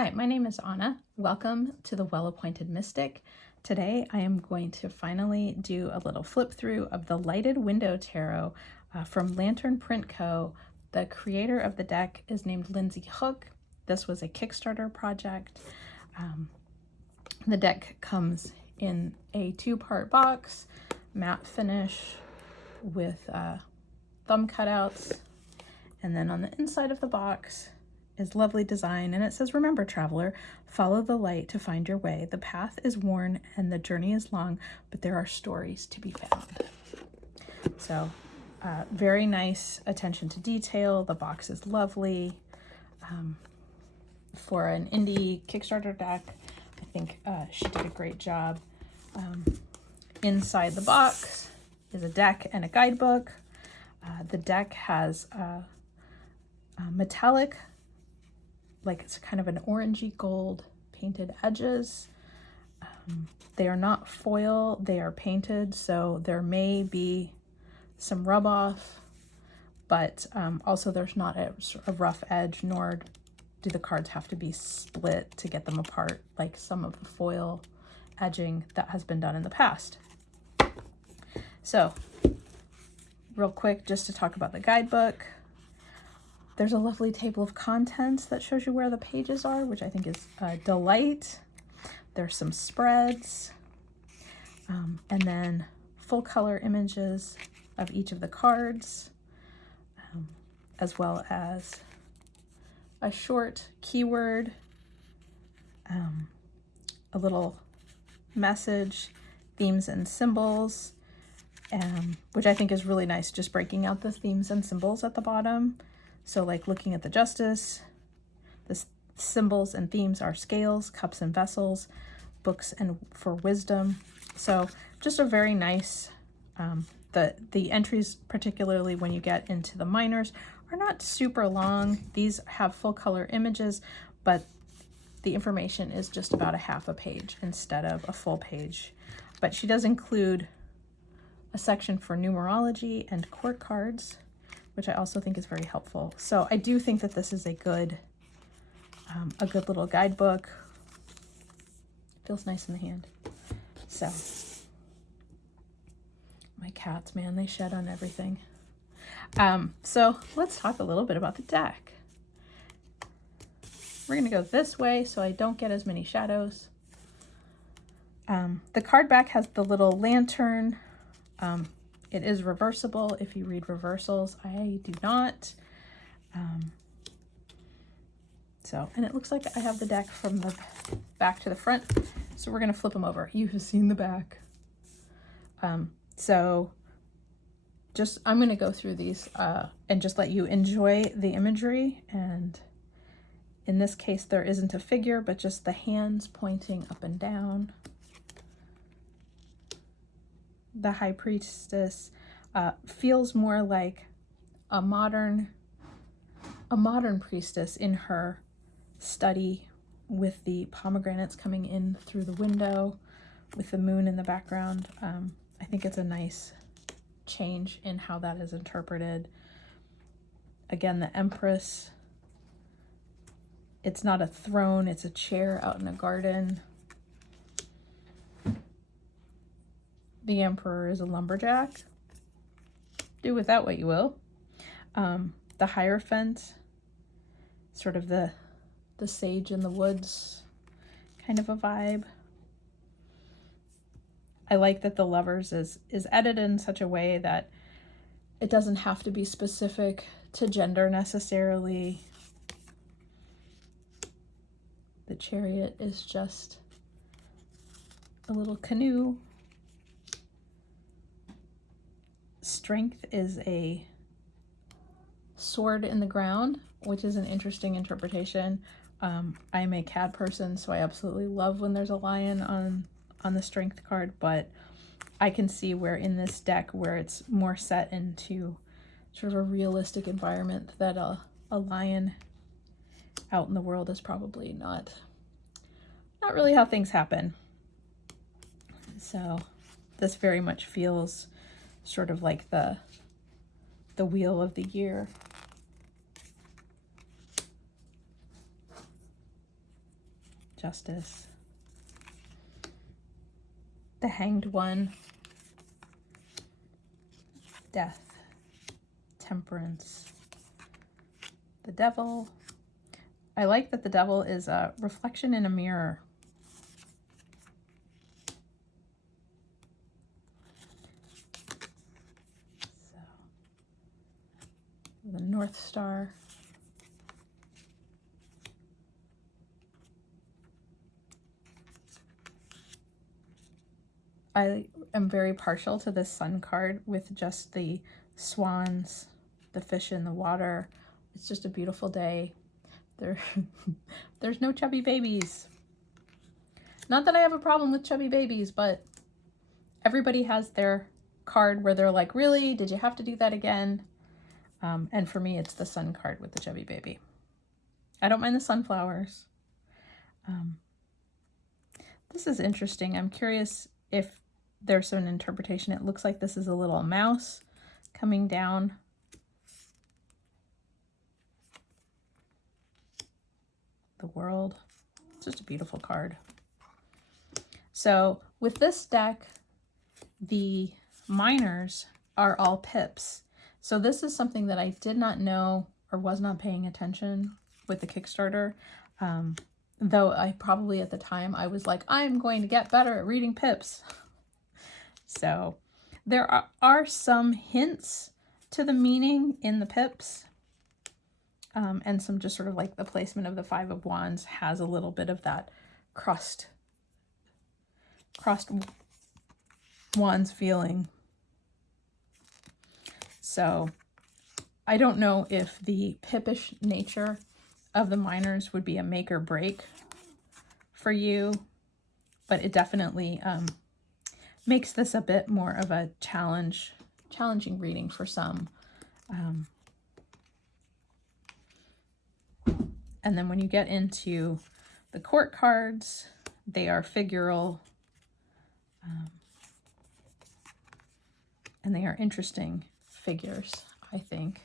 Hi, my name is Anna. Welcome to the Well-Appointed Mystic. Today I am going to finally do a little flip through of the Lighted Window Tarot from Lantern Print Co. The creator of the deck is named Lindsay Hook. This was a Kickstarter project. The deck comes in a two-part box, matte finish with thumb cutouts, and then on the inside of the box is lovely design, and it says, "Remember, traveler, follow the light to find your way. The path is worn and the journey is long, but there are stories to be found." So very nice attention to detail. The box is lovely. For an indie Kickstarter deck, I think she did a great job. Inside the box is a deck and a guidebook. The deck has a metallic, like it's kind of an orangey gold painted edges. They are not foil, they are painted, so there may be some rub off, but also there's not a rough edge, nor do the cards have to be split to get them apart like some of the foil edging that has been done in the past. So real quick, just to talk about the guidebook, there's a lovely table of contents that shows you where the pages are, which I think is a delight. There's some spreads, and then full color images of each of the cards, as well as a short keyword, a little message, themes and symbols, which I think is really nice, just breaking out the themes and symbols at the bottom. So like looking at the Justice, the symbols and themes are scales, cups and vessels, books and for wisdom. So just a very nice, the entries, particularly when you get into the minors, are not super long. These have full color images, but the information is just about a half a page instead of a full page. But she does include a section for numerology and court cards, which I also think is very helpful. So I do think that this is a good little guidebook. Feels nice in the hand. So my cats, man, they shed on everything. So let's talk a little bit about the deck. We're gonna go this way so I don't get as many shadows. The card back has the little lantern. It is reversible if you read reversals. I do not. And it looks like I have the deck from the back to the front. So we're going to flip them over. You have seen the back. I'm going to go through these and just let you enjoy the imagery. And in this case, there isn't a figure, but just the hands pointing up and down. The High Priestess feels more like a modern priestess in her study, with the pomegranates coming in through the window, with the moon in the background. I think it's a nice change in how that is interpreted. Again, the Empress, it's not a throne, it's a chair out in a garden. The Emperor is a lumberjack. Do with that what you will. The Hierophant, sort of the sage in the woods kind of a vibe. I like that the Lovers is edited in such a way that it doesn't have to be specific to gender necessarily. The Chariot is just a little canoe. Strength is a sword in the ground, which is an interesting interpretation. I'm a cat person, so I absolutely love when there's a lion on the strength card, but I can see where in this deck, where it's more set into sort of a realistic environment, that a lion out in the world is probably not really how things happen. So this very much feels sort of like the wheel of the year. Justice. The Hanged One. Death. Temperance. The Devil. I like that the Devil is a reflection in a mirror. So, the North Star. I am very partial to this Sun card with just the swans, the fish in the water. It's just a beautiful day. There's no chubby babies. Not that I have a problem with chubby babies, but everybody has their card where they're like, really? Did you have to do that again? And for me, it's the Sun card with the chubby baby. I don't mind the sunflowers. This is interesting. I'm curious if there's an interpretation. It looks like this is a little mouse coming down. The World. It's just a beautiful card. So with this deck, the minors are all pips. So this is something that I did not know or was not paying attention with the Kickstarter. Though I probably at the time I was like, I'm going to get better at reading pips. So there are some hints to the meaning in the pips. And some just sort of like the placement of the Five of Wands has a little bit of that crossed wands feeling. So I don't know if the pippish nature of the minors would be a make or break for you, but it definitely makes this a bit more of a challenging reading for some. And then when you get into the court cards, they are figural, and they are interesting figures, I think.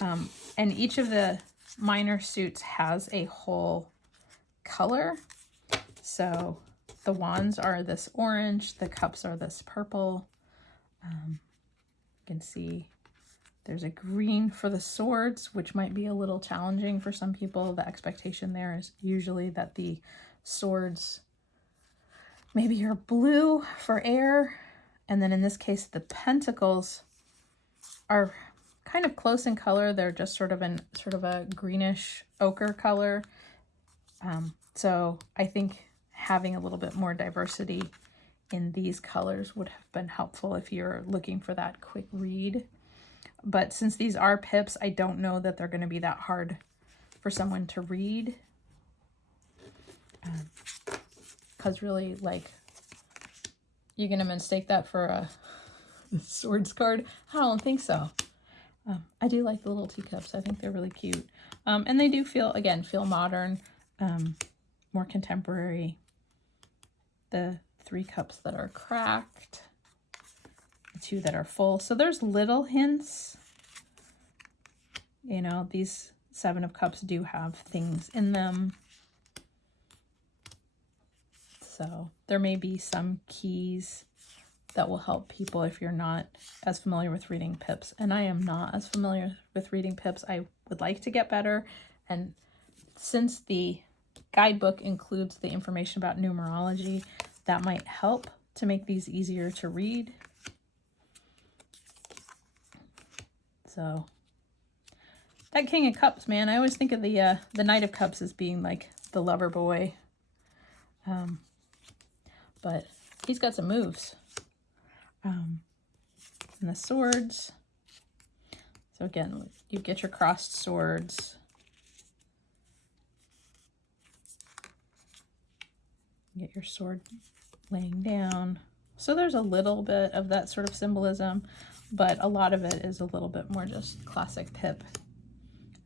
And each of the minor suits has a whole color. So the wands are this orange, the cups are this purple. You can see there's a green for the swords, which might be a little challenging for some people. The expectation there is usually that the swords maybe are blue for air. And then in this case, the pentacles are kind of close in color. They're just sort of a greenish ochre color. So I think having a little bit more diversity in these colors would have been helpful if you're looking for that quick read. But since these are pips, I don't know that they're going to be that hard for someone to read. Because really, like, you're going to mistake that for a swords card? I don't think so. I do like the little teacups. I think they're really cute. And they do feel modern, more contemporary. The 3 cups that are cracked. 2 that are full. So there's little hints. You know, these 7 of Cups do have things in them. So there may be some keys that will help people if you're not as familiar with reading pips. And I am not as familiar with reading pips. I would like to get better. And since the guidebook includes the information about numerology, that might help to make these easier to read. So that King of Cups, man, I always think of the Knight of Cups as being like the lover boy. But he's got some moves. And the swords. So again, you get your crossed swords. You get your sword laying down. So there's a little bit of that sort of symbolism, but a lot of it is a little bit more just classic pip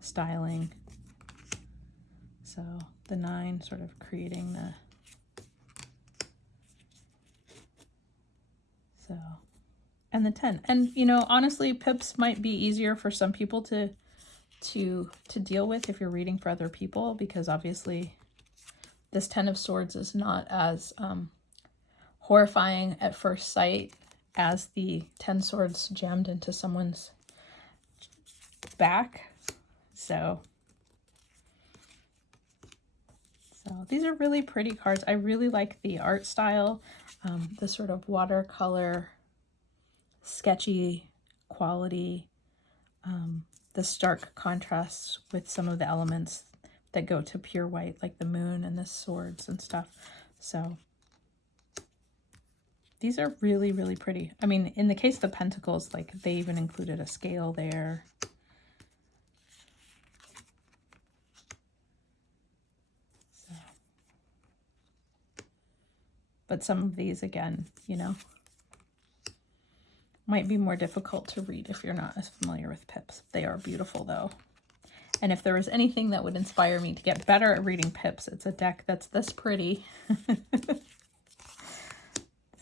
styling. So the 9 sort of creating the, and the 10. And, you know, honestly, pips might be easier for some people to deal with if you're reading for other people, because obviously this Ten of Swords is not as horrifying at first sight as the 10 swords jammed into someone's back. So these are really pretty cards. I really like the art style, the sort of watercolor, sketchy quality, the stark contrasts with some of the elements that go to pure white, like the moon and the swords and stuff. So these are really, really pretty. I mean, in the case of the pentacles, like they even included a scale there. So. But some of these, again, you know, might be more difficult to read if you're not as familiar with pips. They are beautiful though. And if there was anything that would inspire me to get better at reading pips, it's a deck that's this pretty.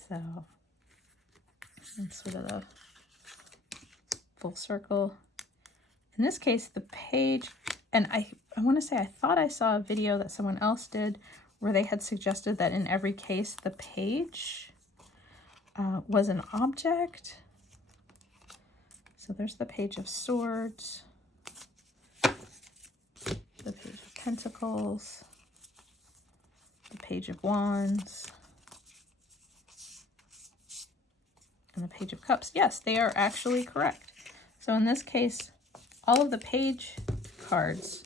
So, and sort of the full circle. In this case, the page, and I want to say, I thought I saw a video that someone else did where they had suggested that in every case, the page was an object. So there's the Page of Swords, the Page of Pentacles, the Page of Wands, and the Page of Cups. Yes, they are actually correct. So in this case, all of the page cards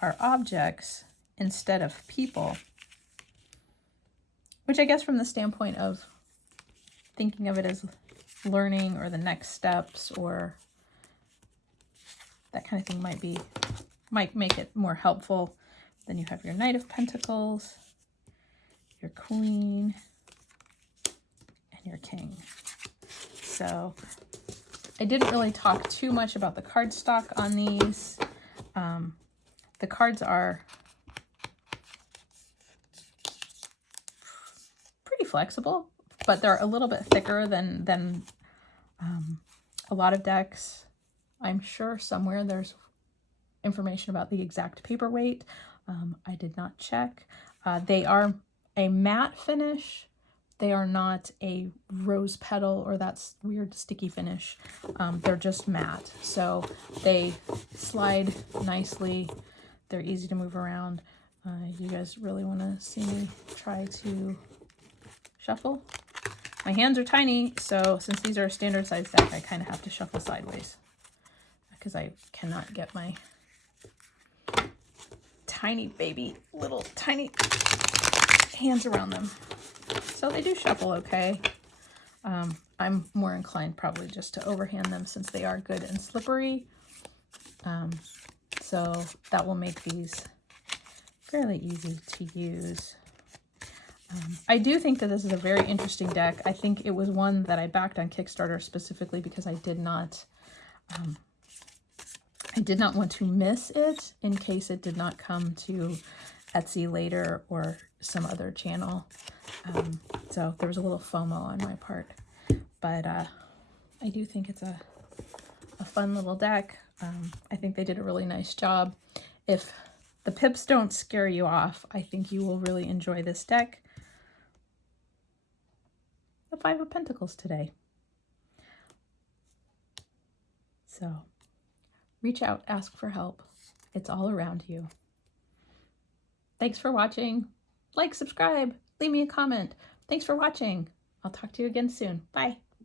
are objects instead of people, which I guess from the standpoint of thinking of it as learning or the next steps or that kind of thing might make it more helpful. Then you have your Knight of Pentacles, your Queen, and your King. So I didn't really talk too much about the cardstock on these. The cards are pretty flexible, but they're a little bit thicker than a lot of decks. I'm sure somewhere there's information about the exact paper weight. I did not check. They are a matte finish. They are not a rose petal or that weird sticky finish. They're just matte. So they slide nicely. They're easy to move around. You guys really want to see me try to shuffle? My hands are tiny, so since these are a standard size deck, I kind of have to shuffle sideways because I cannot get my tiny baby, little tiny hands around them. So they do shuffle okay. I'm more inclined probably just to overhand them since they are good and slippery. So that will make these fairly easy to use. I do think that this is a very interesting deck. I think it was one that I backed on Kickstarter specifically because I did not want to miss it in case it did not come to Etsy later or some other channel. So there was a little FOMO on my part, but I do think it's a fun little deck. I think they did a really nice job. If the pips don't scare you off, I think you will really enjoy this deck. The Five of Pentacles today. So reach out, ask for help. It's all around you. Thanks for watching. Like, subscribe, leave me a comment. Thanks for watching. I'll talk to you again soon. Bye.